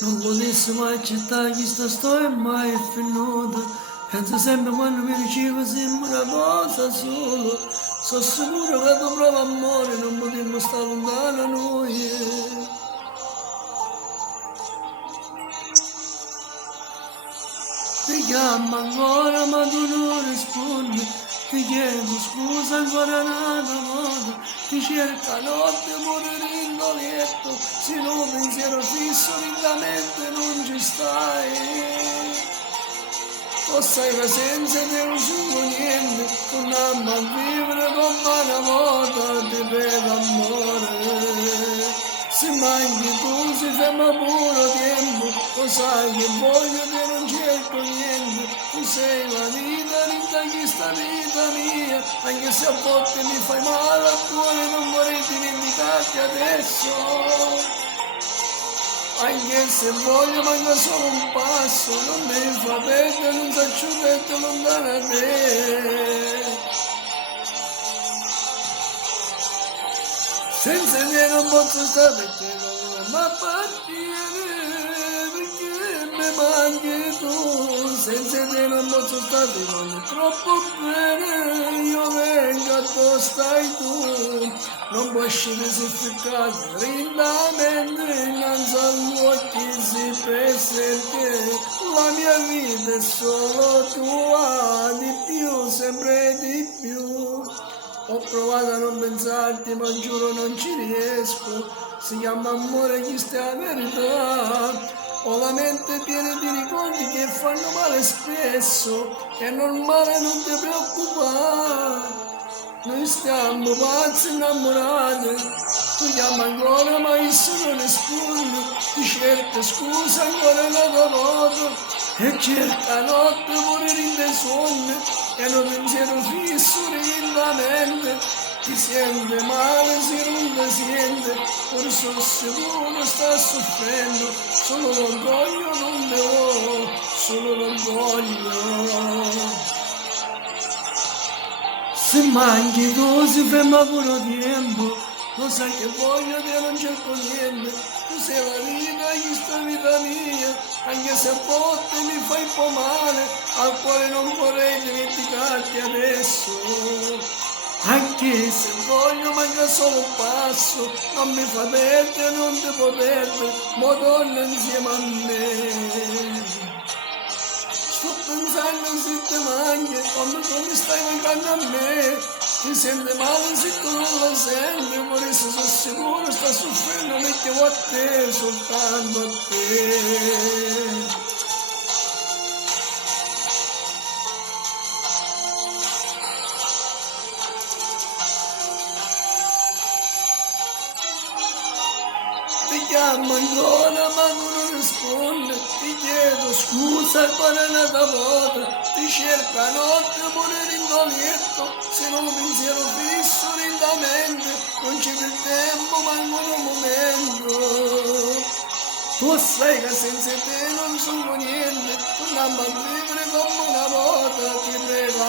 Non potessimo accettare che sta storia mai è finita. Penso sempre quando mi dicevo sembra una cosa solo. Sono sicuro che tu prova amore non potremmo stare lontano noi. Ti chiamo ancora ma tu non rispondi. Ti chiedo scusa ancora una volta. Ti cerca notte pure in letto. Se no pensiero fisso lentamente non ci stai. Tu sai che senza te non sono niente. Torniamo a vivere come una volta. Ti prego amore. Se manchi tu si ferma pure tempo, lo sai che voglio che non cerco niente, tu sei la vita, vita che sta vita mia, anche se a volte mi fai male al cuore non vorrei dimenticarti adesso, anche se voglio manca solo un passo, non mi fa perdere, non faccio perdere lontano da te. Senza te non posso stare perché non mi appartiene, perché mi manchi tu. Senza te non posso stare, non è troppo bene, io vengo a tu stai tu. Non puoi uscire se ficcare, rindamente innanzi agli occhi si presente. La mia vita è solo tua, di più, sempre di più. Ho provato a non pensarti, ma giuro non ci riesco. Si chiama amore chi sta la verità. Ho la mente piena di ricordi che fanno male spesso. È normale, non ti preoccupare. Noi stiamo pazzi innamorati. Tu chiami ancora, ma io non rispondo. Ti cerco scusa ancora una tua volta. E cerca notte pure in dei sogni. E non pensiero fisso lentamente, ti sente male se non ti sente, ora sono sicuro sta soffrendo, solo l'orgoglio non ne ho, solo l'orgoglio. Se manchi tu si ferma pure tempo, lo sai che voglio che non cerco niente, tu sei la vita, questa vita mia, anche se a volte mi fai un po' male, al quale non vorrei dimenticarti adesso. Anche se voglio manca solo un passo, non mi fa perdere, non ti può perdere, ma torna insieme a me. Sto pensando se ti manchi, come stai mancando a me, ti sente male se tu non lo senti, per eso sono sicuro sta soffrendo perché a te, soltanto a te. Ti chiamo ancora ma tu non rispondi, ti chiedo scusa ancora una volta, ti cerco a notte pure in letto, se non un pensiero fisso lentamente, non c'è più tempo ma in un momento. Tu sai che senza te non sono niente, torniamo a vivere come una volta, ti prego